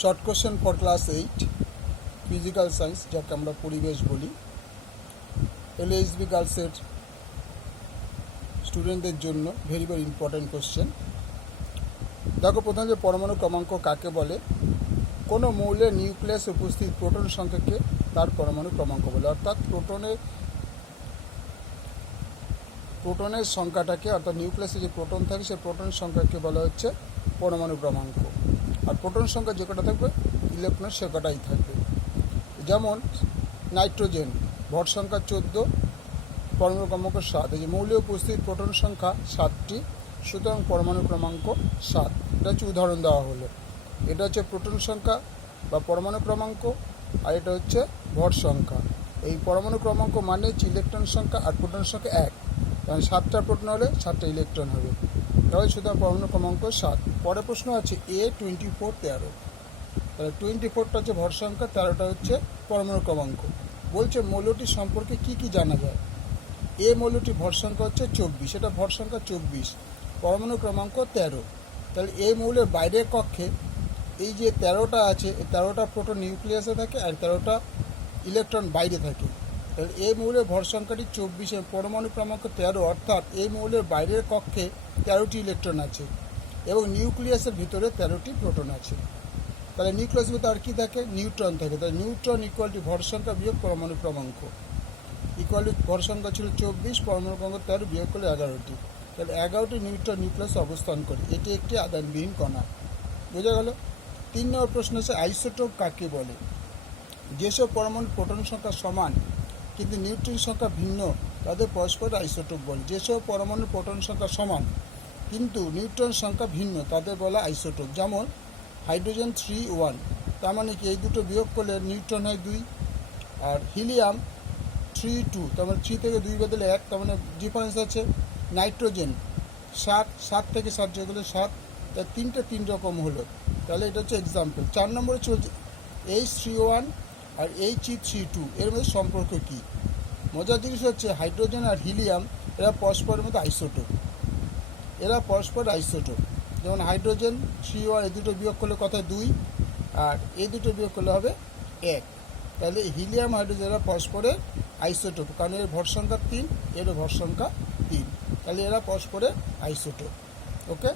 Short question for class 8 physical science, যাকে আমরা পরিবেশ বলি। এলএসবি গার্লসের স্টুডেন্টদের জন্য ভেরি ভেরি ইম্পর্টেন্ট কোশ্চেন। দেখো, প্রথমে যে পরমাণু ক্রমাঙ্ক কাকে বলে? কোনো মৌলের নিউক্লিয়াসে উপস্থিত প্রোটন সংখ্যাকে তার পরমাণু ক্রমাঙ্ক বলে। অর্থাৎ প্রোটনের সংখ্যাটাকে, অর্থাৎ নিউক্লিয়াসে যে প্রোটন থাকে সেই প্রোটন সংখ্যাকে বলা হচ্ছে পরমাণু ক্রমাঙ্ক। আর প্রোটন সংখ্যা যে কটা থাকবে, ইলেকট্রন সে কটাই থাকবে। যেমন নাইট্রোজেন, ভর সংখ্যা 14, পরমাণু ক্রমাঙ্ক 7। এই যে মৌলে উপস্থিত প্রোটন সংখ্যা 7টি, সুতরাং পরমাণু ক্রমাঙ্ক 7। এটা হচ্ছে উদাহরণ দেওয়া হলো। এটা হচ্ছে প্রোটন সংখ্যা বা পরমাণু ক্রমাঙ্ক, আর এটা হচ্ছে ভর সংখ্যা। এই পরমাণু ক্রমাঙ্ক মানে হচ্ছে ইলেকট্রন সংখ্যা, আর প্রোটন সংখ্যা 1। কারণ 7টা প্রোটন হলে 7টা ইলেকট্রন হবে, তাহলে সুতরাং পরমাণু ক্রমাঙ্ক 7। পরের প্রশ্ন আছে A24 13। তাহলে 24টা হচ্ছে ভর সংখ্যা, 13টা হচ্ছে পরমাণু ক্রমাঙ্ক। বলছে মৌলটি সম্পর্কে কি কি জানা যায়। এ মৌলটি ভর সংখ্যা হচ্ছে 24, এটা ভর সংখ্যা 24, পরমাণু ক্রমাঙ্ক 13। তাহলে এই মৌলের বাইরের কক্ষে এই যে 13টা আছে, এই 13টা প্রোটন নিউক্লিয়াসে থাকে আর 13টা ইলেকট্রন বাইরে থাকে। তাহলে এই মৌলের ভর সংখ্যাটি 24, পরমাণু ক্রমাঙ্ক 13, অর্থাৎ এই মৌলের বাইরের কক্ষে 13টি ইলেকট্রন আছে এবং নিউক্লিয়াসের ভিতরে 13টি প্রোটন আছে। তাহলে নিউক্লিয়াসের ভিতরে আর কি থাকে? নিউট্রন থাকে। তাহলে নিউট্রন ইকুয়ালটি ভর সংখ্যা বিয়োগ পরমাণু ক্রমাঙ্ক, ইকুয়ালি ভর সংখ্যা ছিল 24, পরমাণু ক্রমাঙ্ক 13, বিয়োগ করলে 11টি। তাহলে 11টি নিউট্রন নিউক্লিয়াসে অবস্থান করে। এটি একটি আধানবিহীন কণা। বোঝা গেল? 3 নম্বর প্রশ্ন হচ্ছে আইসোটোপ কাকে বলে? যেসব পরমাণুর প্রোটন সংখ্যা সমান কিন্তু নিউট্রন সংখ্যা ভিন্ন তাদের পরস্পর আইসোটোপ বলে। যেসব পরমাণুর প্রোটন সংখ্যা সমান কিন্তু নিউট্রন সংখ্যা ভিন্ন তাদের বলা আইসোটোপ। যেমন হাইড্রোজেন 3 1, তার মানে কি এই দুটো বিয়োগ করলে নিউট্রন হয় 2। আর হিলিয়াম 3 2, তার মানে 3 থেকে 2 বদলে 1, তার মানে ডিফারেন্স আছে। নাইট্রোজেন 7 থেকে 7 যেগুলো 7, তার 3টে 3 রকম হলো। তাহলে এটা হচ্ছে এক্সাম্পল। 4 নম্বরে চলছে H3O1 আর He3 2, এর মধ্যে সম্পর্ক কী? মজার জিনিস হচ্ছে হাইড্রোজেন আর হিলিয়াম এরা পরস্পরের মধ্যে আইসোটোপ, যেমন হাইড্রোজেন 3 1, এই দুটো বিয়োগ করলে কথায় 2, আর এই দুটো বিয়োগ করলে হবে 1। তাহলে হিলিয়াম হাইড্রোজেন এরা পরস্পরের আইসোটোপ, কারণ এর ভর সংখ্যা 3, এরও ভর সংখ্যা 3, তাহলে এরা পরস্পরের আইসোটোপ। ওকে।